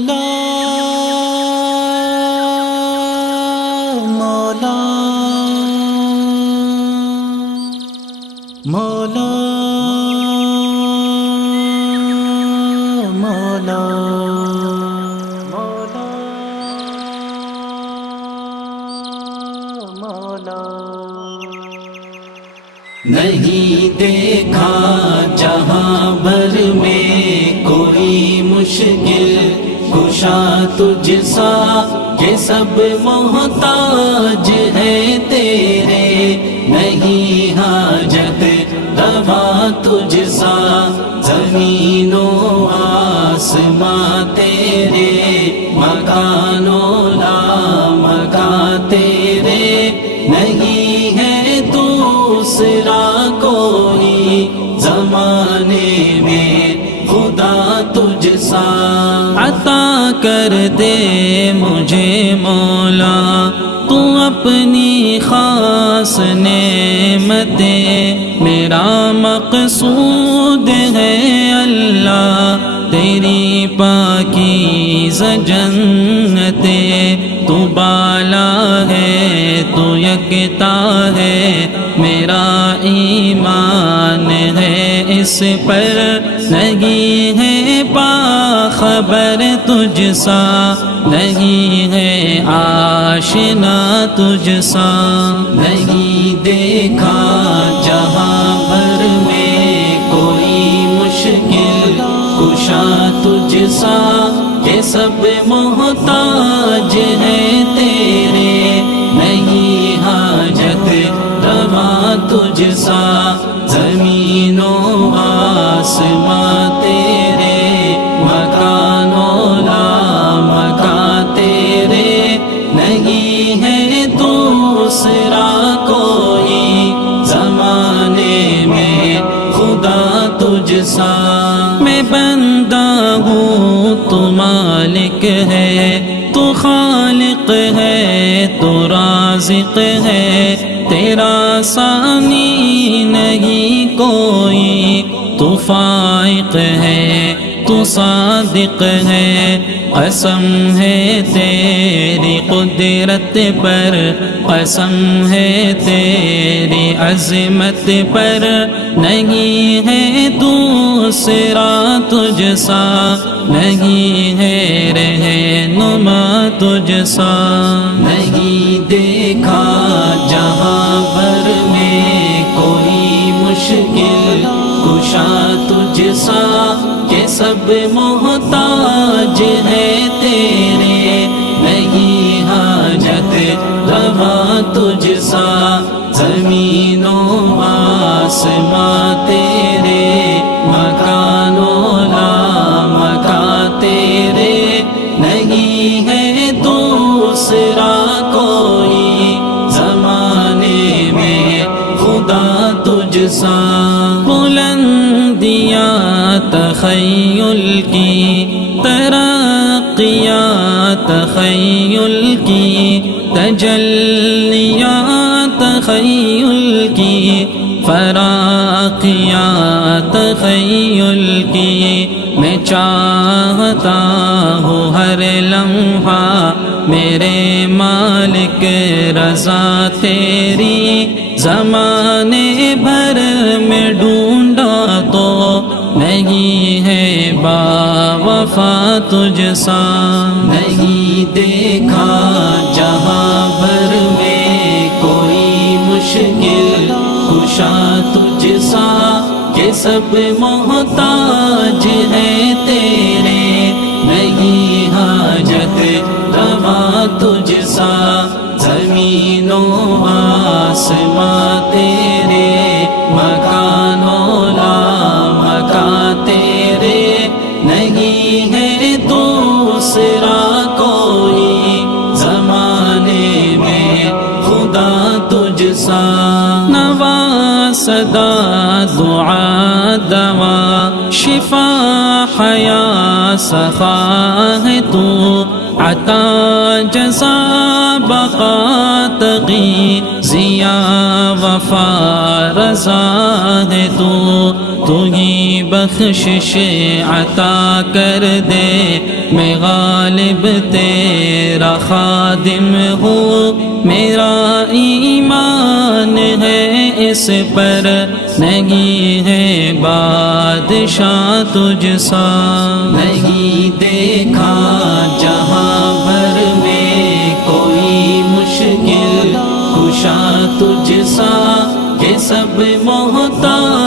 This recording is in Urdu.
مولا مولا مولا مولا مولا نہیں دیکھا جہاں بھر میں کوئی مشکل کشا تجھ سا، یہ سب محتاج ہے تیرے، نہیں حاجت روا تجھ سا، زمین و آسماں تیرے، مکان و لامکان تیرے، نہیں ہے دوسرا کوئی زمانے میں خدا تجھ سا۔ عطا کر دے مجھے مولا تو اپنی خاص نعمتیں، میرا مقصود ہے اللہ تیری پاکیزہ جنتیں، تو بالا ہے تو یکتا ہے، میرا ایمان ہے اس پر، نہیں ہے باخبر تجھ سا، نہیں ہے آشنا تجھ سا، نہیں دیکھا جہاں بھر میں کوئی مشکل کشا تجھ سا، یہ سب محتاج ہے تیرے، نہیں حاجت روا تجھ سا، زمین و آسماں تیرے، مکان و لامکان تیرے، نہیں ہے دوسرا کوئی زمانے میں خدا تجھ سا۔ میں بندہ ہوں تو مالک ہے، تو خالق ہے تو رازق ہے، تیرا ثانی نہیں کوئی، تو فائق ہے تو صادق ہے، قسم ہے تیری قدرت پر، قسم ہے تیری عظمت پر، نہیں ہے دوسرا تجھ سا، نہیں ہے رہنما تجھ سا، نہیں دیکھا جہاں بھر میں کوئی مشکل کشا تجھ سا، کہ سب محتاج ہے تیرے، نہیں حاجت روا تجھ سا، زمین و آسماں تیرے، مکان و لامکان تیرے، نہیں ہے دوسرا کوئی زمانے میں خدا تجھ سا۔ بلندیاں تخیل کی، ترقیاں تخیل کی، تجلیاں تخیل کی، فراقیاں تخیل کی، میں چاہتا ہوں ہر لمحہ میرے مالک رضا تیری، زمانے بھر میں ڈھونڈا تو نہیں ہے با وفا تجھ سا، نہیں دیکھا جہاں بھر میں کوئی مشکل کشا تجھ سا، کہ سب محتاج ہے تیرے، نہیں حاجت روا تجھ سا، زمین و آسماں تیرے، مکان و لامکان تیرے، نہیں ہے دوسرا کوئی زمانے میں خدا تجھ سا۔ نوا صدا دعا دوا، شفا حیا سخا ہے تو، عطا جزا بقا تقی، ضیا وفا رضا ہے تو، تو ہی بخشش عطا کر دے، میں غالب تیرا خادم ہوں، میرا ایمان ہے اس پر، نہیں ہے بادشاہ تجھ سا، نہیں دیکھا جہاں بھر میں کوئی مشکل کشا تجھ سا، کہ سب محتاج